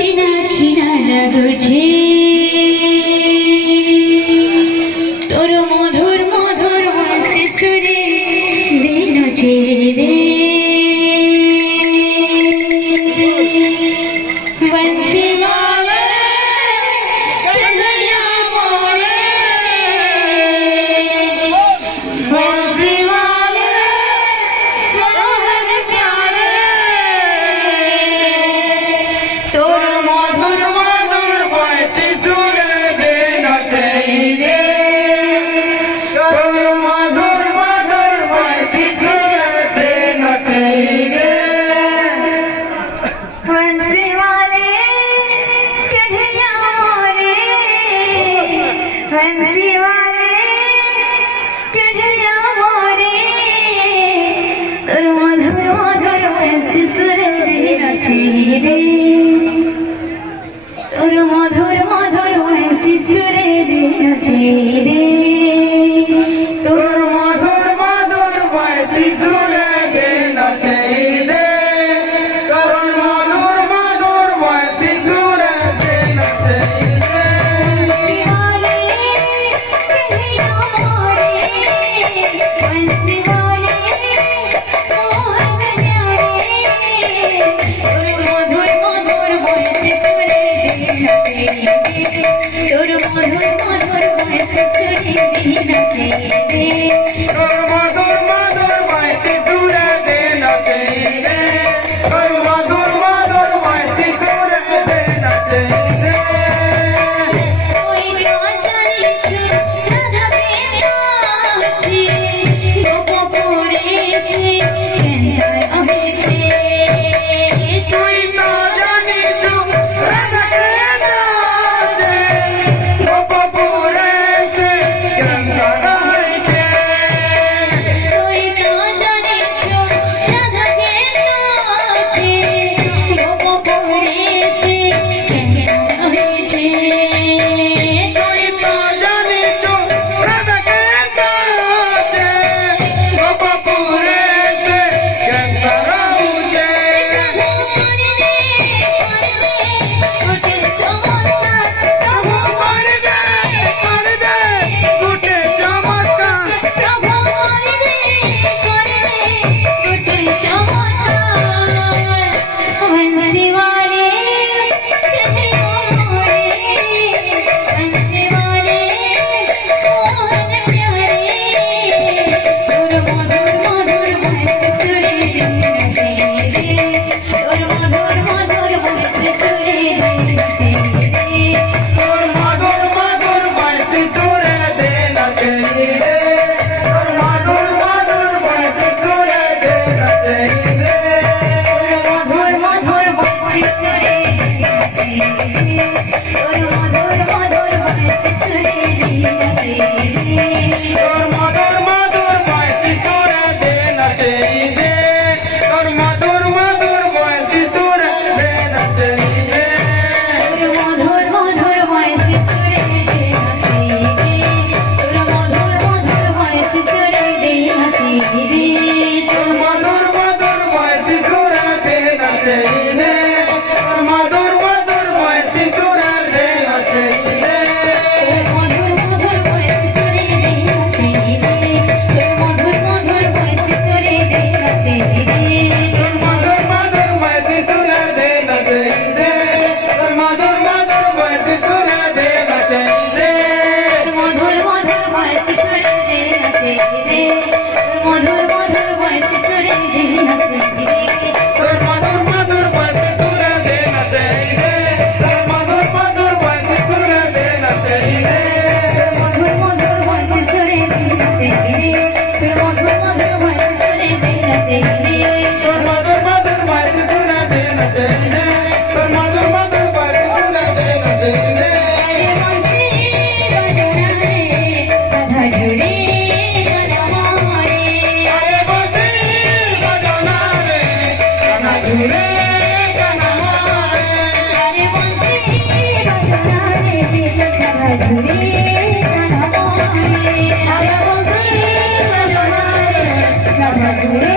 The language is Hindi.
চিনা চিনা লাগুছে তোর মধুর মধুর হাসি সুরে নাচে রে বংশী वाले कन्हैया मोरे बंसी वाले मोहन प्यारे तोर मधुर मधुर बंसी सुरे दे नाचे रे तोर मधुर मधुर बंसी सुरे दे नाचे रे बंसी वाले कन्हैया मोरे बंसी वाले कन्हैया मोरे तोर मधुर मधुर बंसी सुरे दे नाचे रे तोर मधुर मधुर बंसी सुरे दे नाचे रे तोर मधुर मधुर बंसी सुरे दे नाचे रे तोर मधुर मधुर बंसी सुरे दे नाचे रे बंसी वाले मोहन प्यारे तोर मधुर मधुर बंसी सुरे दे नाचे तोर मधुर मधुर बंसी सुरे दे नाचे तोर मधुर मधुर बंसी सुरे दे नाचे तोर मधुर मधुर बंसी सुरे दे नाचे कोई ना जाने छे राधा के नाचे गोपपुरे से केंद्र अहे छे कोई ना जाने छो राधा के नाचे गोपपुरे से केंद्र अहे छे कोई ना जाने छो राधा के नाचे गोपपुरे से केंद्र अहे छे कोई ना जाने छो राधा के नाचे गोपपुरे से केंद्र अहे छे गुटे चमत्कार प्रभु कर दे गुटे चमत्कार प्रभु कर दे गुटे चमत्कार बंसी वाले कन्हैया मोरे बंसी वाले मोहन प्यारे तोर मधुर मधुर बंसी सुरे दे नाचे रे तोर मधुर मधुर बंसी सुरे दे नाचे तोर मधुर मधुर बंसी सुरे दे नाचे तोर मधुर मधुर बंसी सुरे दे नाचे मधुर मधुर बंसी सुरे दे नाचे तोर मधुर मधुर बंसी सुरे दे नाचे तोर मधुर मधुर बंसी सुरे दे नाचे तोर मधुर मधुर बंसी सुरे दे नाचे तोर मधुर मधुर बंसी सुरे दे नाचे तोर मधुर मधुर बंसी सुरे दे नाचे तोर मधुर मधुर बंसी सुरे दे नाचे तोर मधुर मधुर बंसी सुरे दे नाचे मधुर मधुर बंसी सुरे दे नाचे तोर मधुर मधुर बंसी सुरे दे नाचे तोर मधुर मधुर बंसी सुरे दे नाचे तोर मधुर मधुर बंसी सुरे दे नाचे मधुर मधुर बंसी सुरे दे नाचे तोर मधुर मधुर बंसी सुरे दे नाचे तोर मधुर मधुर बंसी सुरे दे नाचे तोर मधुर मधुर बंसी सुरे दे नाचे मधुर मधुर बंसी सुरे दे नाचे तोर मधुर मधुर बंसी सुरे दे नाचे तोर मधुर मधुर बंसी सुरे दे नाचे तोर मधुर मधुर बंसी सुरे दे नाचे बंसी बजना रे राधा झूले गाना मारे अरे बंसी बजना रे राधा झूले गाना मारे अरे बंसी बजना रे राधा झूले गाना मारे अरे बंसी बजना रे राधा झूले